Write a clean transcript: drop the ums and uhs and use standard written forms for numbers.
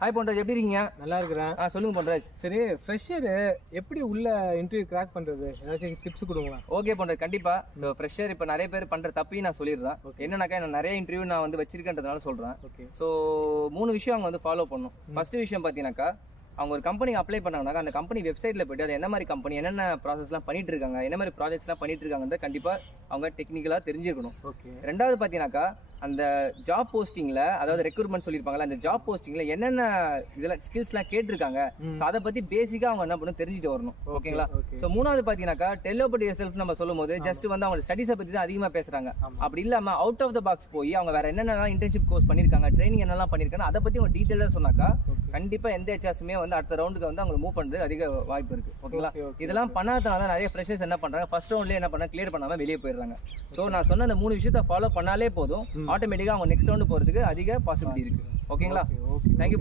Hi Ponraj, எப்படி இருக்கீங்க? நல்லா இருக்கிறேன். சொல்லுங்க பொன்ராஜ். சரி, ஃப்ரெஷர் எப்படி உள்ள இன்டர்வியூ கிராக் பண்றது, ஏதாச்சும் டிப்ஸ் கொடுங்களா? ஓகே பொன்ராஜ், கண்டிப்பா. ஸோ ஃப்ரெஷர் இப்போ நிறைய பேர் பண்ற தப்பையும் நான் சொல்லிடுறேன். என்னன்னாக்கா நான் நிறைய இன்டர்வியூ நான் வந்து வச்சிருக்கேன்றதுனால சொல்றேன். ஓகே. ஸோ 3 விஷயம் அவங்க வந்து ஃபாலோ பண்ணணும். ஃபர்ஸ்ட் விஷயம் பார்த்தீங்கன்னாக்கா, அவங்க ஒரு கம்பெனிக்கு அப்ளை பண்ணாங்கன்னா அந்த கம்பெனி வெப்சைட்டில் போய்ட்டு அது என்ன மாதிரி கம்பெனி, என்னென்ன ப்ராசஸ்லாம் பண்ணிட்டு இருக்காங்க, என்ன மாதிரி ப்ராஜெக்ட்ஸ்லாம் பண்ணிட்டு இருக்காங்க கண்டிப்பாக அவங்க டெக்னிக்கலாக தெரிஞ்சிருக்கணும். ஓகே. ரெண்டாவது பார்த்தீங்கன்னாக்கா, அந்த ஜாப் போஸ்டிங்கில், அதாவது ரெக்ரூட்மெண்ட் சொல்லியிருப்பாங்களா, அந்த ஜாப் போஸ்டிங்கில் என்னென்ன இதெல்லாம் ஸ்கில்ஸ்லாம் கேட்டிருக்காங்க, ஸோ அதை பற்றி பேசிக்காக அவங்க என்ன பண்ணணும் தெரிஞ்சுட்டு வரணும். ஓகேங்களா? ஸோ மூணாவது பார்த்தீங்கன்னாக்கா, டெல் அபவுட் யுவர்செல்ஃப் நம்ம சொல்லும் போது ஜஸ்ட் வந்து அவங்க ஸ்டடீஸை பற்றி தான் அதிகமாக பேசுகிறாங்க. அப்படி இல்லாமல் அவுட் ஆஃப் த பாக்ஸ் போய் அவங்க வேறு என்னென்னலாம் இன்டர்ன்ஷிப் கோர்ஸ் பண்ணியிருக்காங்க, ட்ரைனிங் என்னெல்லாம் பண்ணியிருக்காங்க, அதை பற்றி அவங்க டீட்டெயிலாக சொன்னாக்கா கண்டிப்பாக எந்த ஹெச்ஆர்ஸுமே வந்து அடுத்த ரவுண்டுக்கு வந்து அவங்க மூவ் பண்ணுறது அதிக வாய்ப்பு இருக்குது. ஓகேங்களா? இதெல்லாம் பண்ணாதனால நிறைய ஃப்ரெஷர்ஸ் என்ன பண்ணுறாங்க, ஃபர்ஸ்ட் ரவுண்ட்லேயே என்ன பண்ண கிளியர் பண்ணாமல் வெளியே போயிடுறாங்க. ஸோ நான் சொன்ன அந்த 3 விஷயத்தை ஃபாலோ பண்ணாலே போதும், ஆட்டோமேட்டிக்காக அவங்க நெக்ஸ்ட் ரவுண்டு போகிறதுக்கு அதிக பாசிபிலிட்டி இருக்குது. ஓகேங்களா? தேங்க்யூ.